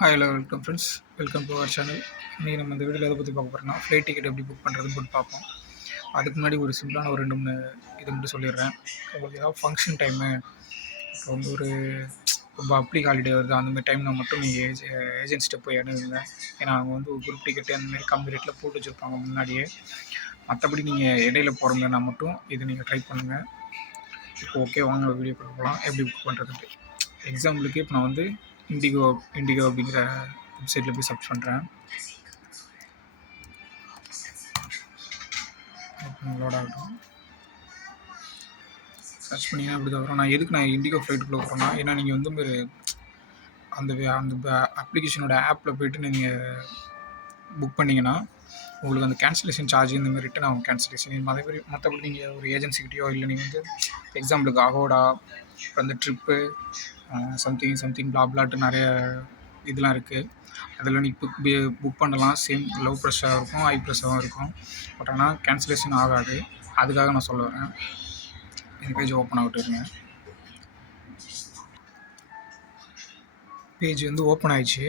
Hi hello welcome friends, welcome to our channel. இன்றைக்கி நம்ம இந்த வீடியோவில் எதை பற்றி பார்க்க போகிறோம்னா ஃப்ளைட் டிக்கெட் எப்படி புக் பண்ணுறதுன்னு போட்டு பார்ப்போம். அதுக்கு முன்னாடி ஒரு சிம்பிளான ஒரு 2-3 இது மட்டும் சொல்லிடுறேன். உங்களுக்கு ஏதாவது ஃபங்க்ஷன் டைமு, இப்போ வந்து ஒரு பப்ளிக் ஹாலிடே வருது, அந்தமாதிரி டைமில் மட்டும் நீங்கள் ஏஜென்சிட்ட போய் அணுகுங்க. ஏன்னா அவங்க வந்து ஒரு குரூப் டிக்கெட்டு அந்தமாதிரி கம்மி ரேட்டில் போட்டு வச்சுருப்பாங்க முன்னாடியே. மற்றபடி நீங்கள் இடையில போகிறோம்னா மட்டும் இது நீங்கள் ட்ரை பண்ணுங்கள். இப்போ ஓகே, வாங்க வீடியோ போகலாம் எப்படி புக் பண்ணுறதுன்ட்டு. எக்ஸாம்பிளுக்கு இப்போ நான் வந்து இண்டிகோ அப்படிங்கிற வெப்சைட்டில் போய் சர்ச் பண்ணுறேன். லோட் ஆகட்டும். சர்ச் பண்ணிங்கன்னா அப்படி தான் வரும். நான் இண்டிகோ ஃப்ளைட்டுக்குள்ளே போகிறேன்னா, ஏன்னா நீங்கள் வந்து ஒரு அந்த அப்ளிகேஷனோட ஆப்பில் போய்ட்டு நீங்கள் புக் பண்ணிங்கன்னா உங்களுக்கு அந்த கேன்சலேஷன் சார்ஜ் இந்த மாதிரி ரிட்டன் ஆகும். கேன்சலேஷன் மற்றபடி நீங்கள் ஒரு ஏஜென்சிக்கிட்டையோ இல்லை நீங்கள் வந்து எக்ஸாம்பிளுக்கு அகோடா, அப்புறம் அந்த ட்ரிப்பு சம்திங் பிளாப்லாட்டு நிறைய இதெல்லாம் இருக்குது. அதில் நீங்கள் புக் பண்ணலாம். சேம் லோ ப்ரெஷராக இருக்கும், ஹை ப்ரெஷராகவும் இருக்கும். பட் ஆனால் கேன்சலேஷன் ஆகாது. அதுக்காக நான் சொல்ல வரேன். இந்த பேஜ் ஓப்பன் ஆகிட்டுருங்க. பேஜ் வந்து ஓப்பன் ஆகிடுச்சு.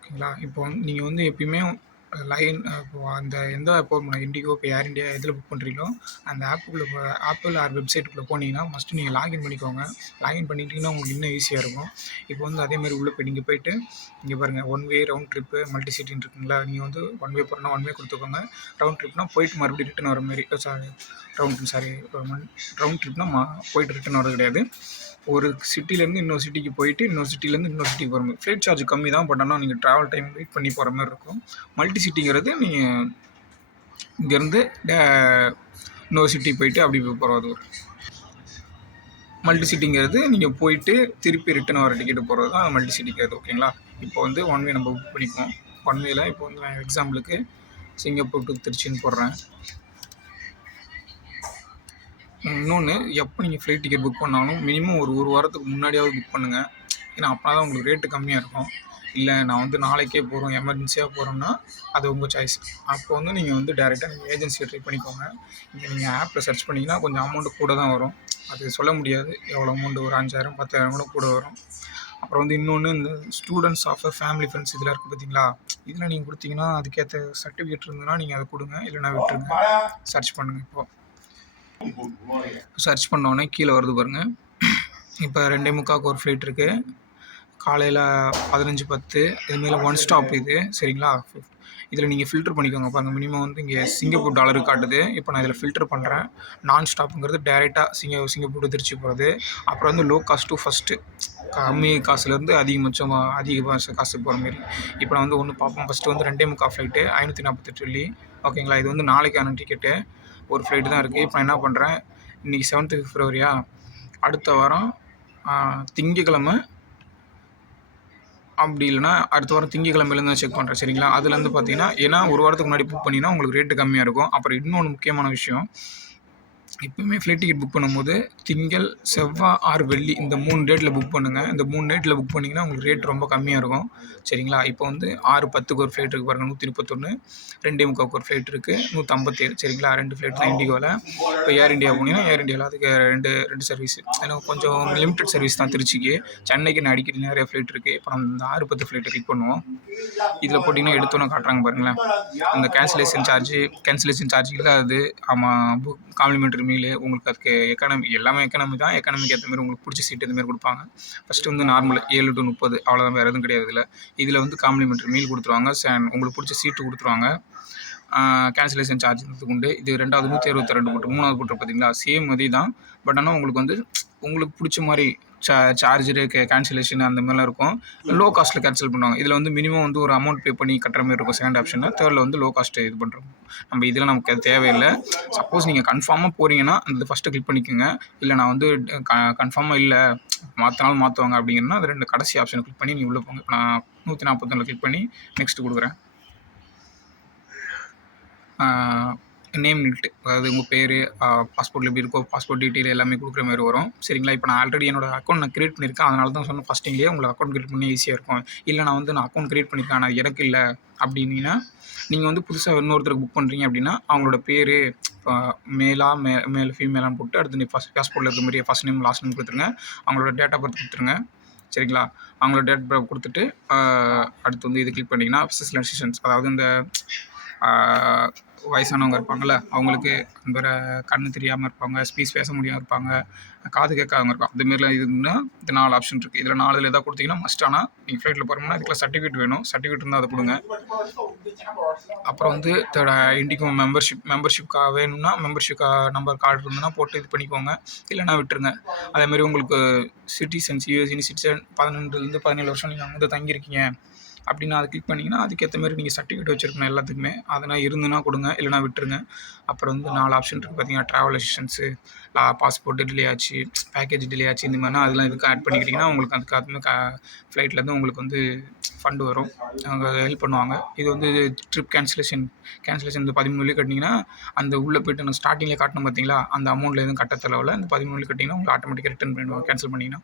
ஓகேங்களா? இப்போ வந்து நீங்கள் வந்து எப்பயுமே இப்போது அந்த எந்த ஆப் ஓப்பன் பண்ண இண்டிகோ, இப்போ ஏர் இண்டியா எதில் புக் பண்ணுறீங்களோ அந்த ஆப்பிள் ஆர் வெப்சைட்டுக்குள்ளே போனீங்கன்னா ஃபஸ்ட்டு நீங்கள் லாகின் பண்ணிக்கோங்க. லாகின் பண்ணிட்டீங்கன்னா உங்களுக்கு இன்னும் ஈஸியாக இருக்கும். இப்போ வந்து அதேமாதிரி உள்ளே போய் நீங்கள் போய்ட்டு இங்கே பாருங்கள், one way round trip multi சிட்டின்னு இருக்குங்களா. நீங்கள் வந்து ஒன் வே போகிறோன்னா ஒன் வே கொடுத்துக்கோங்க. ரவுண்ட் ட்ரிப்னா போயிட்டு மறுபடியும் ரிட்டன் வர மாதிரி. ரவுண்ட் ட்ரிப்னா போயிட்டு ரிட்டன் வரது கிடையாது. ஒரு சிட்டிலேருந்து இன்னொரு சிட்டிக்கு போயிட்டு இன்னொரு சிட்டிலேருந்து இன்னொரு சிட்டிக்கு போகிற மாதிரி. ஃப்ளைட் சார்ஜ் கம்மி தான், பட் ஆனால் நீங்கள் ட்ராவல் டைம் வெயிட் பண்ணி போகிற மாதிரி இருக்கும். மல்டி சிட்டிங்கிறது நீங்கள் இங்கேருந்து இன்னொரு சிட்டி போயிட்டு அப்படி போகிறது. மல்டி சிட்டிங்கிறது நீங்கள் போயிட்டு திருப்பி ரிட்டன் வர டிக்கெட்டு போகிறது தான் மல்டி சிட்டிங்கிறது. ஓகேங்களா? இப்போ வந்து ஒன் வே நம்ம புக் பண்ணிப்போம். ஒன் வேல இப்போ வந்து நான் எக்ஸாம்பிளுக்கு சிங்கப்பூர் டு திருச்சின்னு போடுறேன். இன்னொன்று, எப்போ நீங்கள் ஃப்ளைட் டிக்கெட் புக் பண்ணாலும் மினிமம் ஒரு வாரத்துக்கு முன்னாடியாவது புக் பண்ணுங்கள். ஏன்னா அப்போ தான் உங்களுக்கு ரேட்டு கம்மியாக இருக்கும். இல்லை நான் வந்து நாளைக்கே போகிறோம், எமர்ஜென்சியாக போகிறோம்னா அது உங்கள் சாய்ஸ். அப்போ வந்து நீங்கள் வந்து டேரெக்டாக நீங்கள் ஏஜென்சியை ட்ரை பண்ணிக்கோங்க. இங்கே நீங்கள் ஆப்பில் சர்ச் பண்ணிங்கன்னா கொஞ்சம் அமௌண்ட்டு கூட தான் வரும். அது சொல்ல முடியாது எவ்வளோ அமௌண்ட்டு, ஒரு 5000 10,000 கூட வரும். அப்புறம் வந்து இன்னொன்று, இந்த ஸ்டூடெண்ட்ஸ் ஆஃபர், ஃபேமிலி ஃப்ரெண்ட்ஸ் இதில் இருக்குது பார்த்தீங்களா. இதில் நீங்கள் கொடுத்தீங்கன்னா அதுக்கேற்ற சர்டிஃபிகேட் இருந்ததுன்னா நீங்கள் அதை கொடுங்க, இல்லைனா விட்டுருங்க. சர்ச் பண்ணுங்கள். இப்போது சர்ச் பண்ணோன்னே கீழே வருது பாருங்கள். இப்போ 2:45 ஒரு ஃப்ளைட் இருக்குது. காலையில் 15:10 இதுமாரி ஒன் ஸ்டாப் இது. சரிங்களா? இதில் நீங்கள் ஃபில்டர் பண்ணிக்கோங்க. பாருங்கள், மினிமம் வந்து இங்கே சிங்கப்பூர் டாலரு காட்டுது. இப்போ நான் இதில் ஃபில்டர் பண்ணுறேன். நான் ஸ்டாப்புங்கிறது டேரெக்டாக சிங்கப்பூர் டு திருச்சி போகிறது. அப்புறம் வந்து லோ காஸ்ட் டு ஃபஸ்ட்டு, கம்மி காசுலேருந்து அதிக காசுக்கு போகிற மாரி. இப்போ நான் வந்து ஒன்று பார்ப்போம். ஃபஸ்ட்டு வந்து 2:45 ஃப்ளைட்டு 548 வெள்ளி. ஓகேங்களா? இது வந்து நாளைக்கான டிக்கெட்டு. ஒரு ஃப்ளைட்டு தான் இருக்குது. இப்போ நான் என்ன பண்ணுறேன், இன்றைக்கி 7th February, அடுத்த வாரம் திங்கக்கிழமை, அப்படி இல்லைனா அடுத்த வாரம் திங்கக்கிழமையிலேருந்து செக் பண்ணுறேன். சரிங்களா? அதுலேருந்து பார்த்தீங்கன்னா, ஏன்னா ஒரு வாரத்துக்கு முன்னாடி புக் பண்ணிங்கன்னா உங்களுக்கு ரேட்டு கம்மியாக இருக்கும். அப்புறம் இன்னொன்று முக்கியமான விஷயம், எப்பவுமே ஃப்ளைட் டிக்கெட் புக் பண்ணும்போது திங்கள், செவ்வாய், ஆறு, வெள்ளி இந்த 3 டேட்டில் புக் பண்ணுங்கள். இந்த 3 டேட்டில் புக் பண்ணிங்கன்னா உங்களுக்கு ரேட் ரொம்ப கம்மியாக இருக்கும். சரிங்களா? இப்போ வந்து 6:10 ஒரு ஃப்ளைட் இருக்குது பாருங்கள், 131. 2:45 ஒரு ஃப்ளைட் இருக்குது, 157. சரிங்களா? 2 ஃப்ளைட் தான் இண்டிகோவில். இப்போ ஏர் இண்டியா போனீங்கன்னா ஏர் இண்டியாவில் அதுக்கு ரெண்டு சர்வீஸ். ஏன்னா கொஞ்சம் லிமிட்டட் சர்வீஸ் தான் திருச்சிக்கு. சென்னைக்கு அடிக்கடி நிறைய ஃப்ளைட் இருக்குது. இப்போ நம்ம இந்த 6:10 ஃப்ளைட்டை கிளிக் பண்ணுவோம். இதில் போட்டிங்கன்னா எடுத்தோன்னே காட்டுறாங்க பாருங்களேன். அந்த கேன்சலேஷன் சார்ஜ் இல்லாது. ஆமாம், காம்ப்ளிமெண்ட்ரி மீல் உங்களுக்கு. அதுக்கு எல்லாமே எக்கானமி தான். எக்கானமிக்கு ஏற்ற மாதிரி உங்களுக்கு பிடிச்ச சீட் இந்த மாதிரி கொடுப்பாங்க. ஃபஸ்ட்டு வந்து நார்மல் 7 to 30 அவ்வளோதான், வேறு எதுவும் கிடையாது. இதில் வந்து காம்ப்ளிமெண்ட்ரி மீல் கொடுத்துருவாங்க, உங்களுக்கு பிடிச்ச சீட்டு கொடுத்துருவாங்க. கேன்சலேஷன் சார்ஜ் உண்டு. இது 2வது 162 போட்டு 3வது போட்டு பார்த்தீங்களா, சேம் அதே தான். பட் ஆனால் உங்களுக்கு வந்து உங்களுக்கு பிடிச்ச மாதிரி சார்ஜரு கேன்சலேஷன் அந்த மாதிரிலாம் இருக்கும். லோ காஸ்ட்டில் கேன்சல் பண்ணுவாங்க. இதில் வந்து மினிமம் வந்து ஒரு அமௌண்ட் பே பண்ணி கட்டுற மாதிரி இருக்கும் செகண்ட் ஆப்ஷனில். தேர்டில் வந்து லோ காஸ்ட்டு இது பண்ணுறோம். இதில் நமக்கு அது தேவையில்லை. சப்போஸ் நீங்கள் கன்ஃபார்மாக போகிறீங்கன்னா அந்த ஃபஸ்ட்டு கிளிக் பண்ணிக்கோங்க. இல்லை நான் வந்து கன்ஃபார்மாக இல்லை, மாற்றினாலும் மாற்றுவாங்க அப்படிங்கன்னா அது 2 கடைசி ஆப்ஷனை கிளிக் பண்ணி நீங்கள் உள்ளே போங்க. இப்போ நான் 141 கிளிக் பண்ணி நெக்ஸ்ட்டு கொடுக்குறேன். நேம் நீட்டு, அதாவது உங்கள் பேர், பாஸ்போர்ட்டில் எப்படி இருக்கோ பாஸ்போர்ட் டீட்டெயில் எல்லாமே கொடுக்குற மாதிரி வரும். சரிங்களா? இப்போ நான் ஆல்ரெடி என்னோடய அக்கௌண்ட் நான் க்ரியேட் பண்ணியிருக்கேன். அதனால தான் சொன்னேன் ஃபஸ்ட்டிங்லேயே உங்களுக்கு அக்கௌண்ட் க்ரியேட் பண்ணி ஈஸியாக இருக்கும். இல்லை நான் வந்து அக்கௌண்ட் க்ரியேட் பண்ணியிருக்கேன் ஆனால் எனக்கு இல்லை அப்படின்னீங்கன்னா, நீங்கள் வந்து புதுசாக இன்னொருத்தருக்கு புக் பண்ணுறீங்க அப்படின்னா அவங்களோட பேர், இப்போ மேல் ஃபீமேலான்னு போட்டு அடுத்து பாஸ்போர்ட்டில் இருக்க மாதிரி ஃபஸ்ட் நேம் லாஸ்ட் நேம் கொடுத்துருங்க. அவங்களோட டேட் ஆஃப் பர்த் கொடுத்துருங்க. சரிங்களா? அவங்களோட டேட் ஆஃப் பர்த் கொடுத்துட்டு அடுத்து வந்து இது கிளிக் பண்ணிங்கன்னா அசிஸ்டன்ட் அசிஸ்டன்ஸ், அதாவது இந்த வயசானவங்க இருப்பாங்கள்ல, அவங்களுக்கு வேற கண்ணு தெரியாமல் இருப்பாங்க, ஸ்பீச் பேச முடியாமல் இருப்பாங்க, காது கேட்காம இருக்கும், அதுமாரிலாம் இதுன்னா இந்த 4 ஆப்ஷன் இருக்குது. இதில் 4ல் எதாவது கொடுத்தீங்கன்னா மஸ்ட். ஆனால் நீங்கள் ஃப்ளைட்டில் போகிறோம்னா இதுக்குலாம் சர்டிஃபிகேட் வேணும். சர்டிஃபிகேட் இருந்தால் அதை கொடுங்க. அப்புறம் வந்து இண்டிகோ மெம்பர்ஷிப்காக வேணும்னா மெம்பர்ஷிப் நம்பர் கார்டு இருந்ததுன்னா போட்டு இது பண்ணிக்கோங்க, இல்லைனா விட்டுருங்க. அதேமாதிரி உங்களுக்கு சிட்டிசன்ஸ் யூஎஸ் சிட்டிசன் 18லேருந்து 17 வருஷம் நீங்கள் வந்து தங்கியிருக்கீங்க அப்படின்னா அதை கிளிக் பண்ணிங்கன்னா அதுக்கேற்ற மாதிரி நீங்கள் சர்டிஃபிகேட் வச்சுருக்கணும் எல்லாத்துக்குமே. அதெல்லாம் இருந்துன்னா கொடுங்க, இல்லைனா விட்டுருங்க. அப்புறம் வந்து 4 ஆப்ஷன் இருக்குது பார்த்தீங்கன்னா, ட்ராவல் அசிஸ்டன்ஸு, பாஸ்போர்ட்டு டிலே ஆச்சு, பேக்கேஜ் டிலே ஆச்சு, இந்த மாதிரினா அதெல்லாம் இதுக்கு ஆட் பண்ணிக்கிட்டிங்கன்னா உங்களுக்கு அதுக்கு ஃப்ளைட்லேருந்து உங்களுக்கு வந்து ஃபண்டு வரும், அவங்க ஹெல்ப் பண்ணுவாங்க. இது வந்து ட்ரிப் கேன்சலேஷன் இந்த 13 கட்டினீங்கன்னா அந்த உள்ளே போய்ட்டு நான் ஸ்டார்டிங்கில் காட்டணும் பார்த்தீங்களா, அந்த அமௌண்ட்டில் எதுவும் கட்ட தேவையில்ல. அந்த 13 கட்டிங்கன்னா உங்களுக்கு ஆட்டோமேட்டிக்காக ரிட்டர்ன் பண்ணிடுவாங்க கேன்சல் பண்ணிங்கன்னா.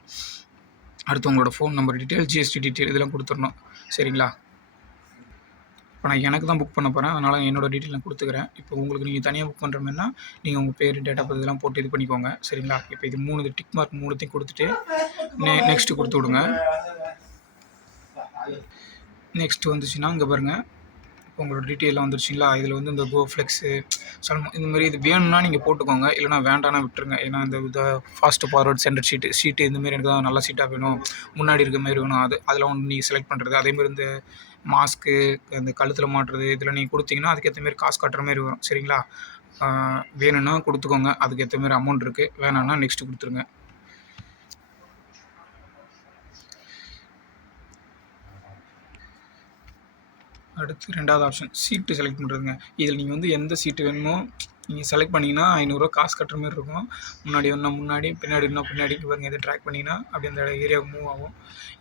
அடுத்து உங்களோட phone number detail, GST detail இதெல்லாம் கொடுத்துடணும், சரிங்களா? இப்போ நான் எனக்கு தான் புக் பண்ண போகிறேன், அதனால் என்னோடய டீட்டெயில் நான் கொடுத்துக்கிறேன். இப்போ உங்களுக்கு நீங்கள் தனியாக புக் பண்ணுற மாதிரினா நீங்கள் உங்கள் பேர், டேட் ஆஃப் பர்த் இதெல்லாம் போட்டு இது பண்ணிக்கோங்க, சரிங்களா? இப்போ இது 3 டிக் மார்க் 3த்தையும் கொடுத்துட்டு நெக்ஸ்ட்டு கொடுத்து விடுங்க. நெக்ஸ்ட்டு வந்துச்சுன்னா இங்கே பாருங்கள், இப்போ உங்களோட டீட்டெயிலாம் வந்துருச்சுங்களா? இதில் வந்து இந்த கோஃப்ளெக்ஸு இந்தமாரி இது வேணும்னா நீங்கள் போட்டுக்கோங்க, இல்லைனா வேண்டாம்னா விட்டுருங்க. ஏன்னா இந்த ஃபாஸ்ட் ஃபார்வர்ட் சென்டர் சீட்டு இந்தமாரி எனக்கு தான் நல்ல சீட்டாக வேணும், முன்னாடி இருக்க மாரி வேணும், அதெல்லாம் ஒன்று நீங்கள் செலக்ட் பண்ணுறது. அதேமாதிரி இந்த மாஸ்க்கு, இந்த கழுத்தில் மாட்டுறது இதெல்லாம் நீங்கள் கொடுத்தீங்கன்னா அதுக்கேற்ற மாரி காசு கட்டுற மாரி வரும், சரிங்களா? வேணும்னா கொடுத்துக்கோங்க, அதுக்கேற்ற மாரி அமௌண்ட் இருக்குது. வேணான்னா நெக்ஸ்ட்டு கொடுத்துருங்க. அடுத்து 2வது ஆப்ஷன் சீட்டு செலக்ட் பண்ணுறதுங்க. இதில் நீங்கள் வந்து எந்த சீட்டு வேணுமோ நீங்கள் செலக்ட் பண்ணிங்கன்னா ரூ. 500 காசு கட்டுற மாதிரி இருக்கும். முன்னாடி ஒன்றா முன்னாடி, பின்னாடி இன்னும் பின்னாடி பாருங்கள். இதை ட்ராக் பண்ணிங்கன்னா அப்படி அந்த ஏரியாவுக்கு மூவ் ஆகும்.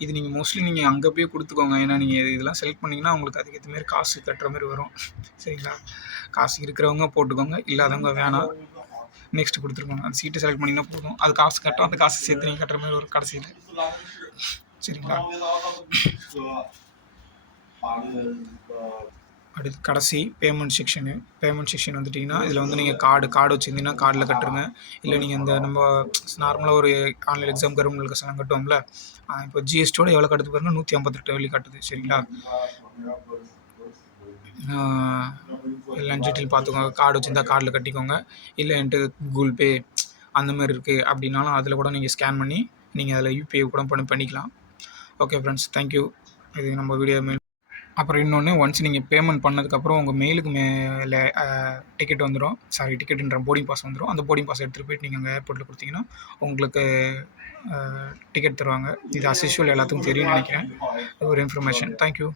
இது நீங்கள் மோஸ்ட்லி நீங்கள் அங்கே போய் கொடுத்துக்கோங்க. ஏன்னா நீங்கள் இதெல்லாம் செலக்ட் பண்ணிங்கன்னா உங்களுக்கு அதுக்கேற்ற மாதிரி காசு கட்டுற மாதிரி வரும், சரிங்களா? காசு இருக்கிறவங்க போட்டுக்கோங்க, இல்லாதவங்க வேணாம், நெக்ஸ்ட்டு கொடுத்துருக்கோங்க. அந்த சீட்டை செலக்ட் பண்ணிங்கன்னா போதும், அது காசு கட்டும், அந்த காசு சேர்த்து நீங்கள் கட்டுற மாதிரி ஒரு கடைசியில், சரிங்களா? அடுத்து கடைசி பேமெண்ட் செக்ஷன் வந்துட்டிங்கன்னா இதில் வந்து நீங்கள் கார்டு வச்சுருந்தீங்கன்னா கார்டில் கட்டுருங்க. இல்லை நீங்கள் இந்த நம்ம நார்மலாக ஒரு ஆன்லைன் எக்ஸாம் கவர்மெண்ட் காசெல்லாம் கட்டுவோம்ல, இப்போ ஜிஎஸ்டியோட எவ்வளோ கட்டுது பாருங்க, 158 வெள்ளி கட்டுது, சரிங்களா? எல்லாம் டீட்டெயில் பார்த்துக்கோங்க. கார்டு வச்சுருந்தா கார்டில் கட்டிக்கோங்க, இல்லை என்கிட்ட கூகுள் பே அந்த மாதிரி இருக்குது அப்படின்னாலும் அதில் கூட நீங்கள் ஸ்கேன் பண்ணி நீங்கள் அதில் யூபிஐ கூட பண்ணிக்கலாம். Okay friends, thank you. இது நம்ம வீடியோ அப்புறம் இன்னொன்று, ஒன்ஸ் நீங்கள் பேமெண்ட் பண்ணதுக்கப்புறம் உங்கள் மெயிலுக்கு மேலே டிக்கெட் வந்துடும், டிக்கெட்டுன்ற போர்டிங் பாஸ் வந்துடும். அந்த போர்டிங் பாஸ் எடுத்துகிட்டு போய்ட்டு நீங்கள் அங்கே ஏர்போர்ட்டில் கொடுத்தீங்கன்னா உங்களுக்கு டிக்கெட் தருவாங்க. இது அஸ் யூஷுவல் எல்லாத்துக்கும் தெரியும்னு நினைக்கிறேன், ஒரு இன்ஃபர்மேஷன். தேங்க்யூ.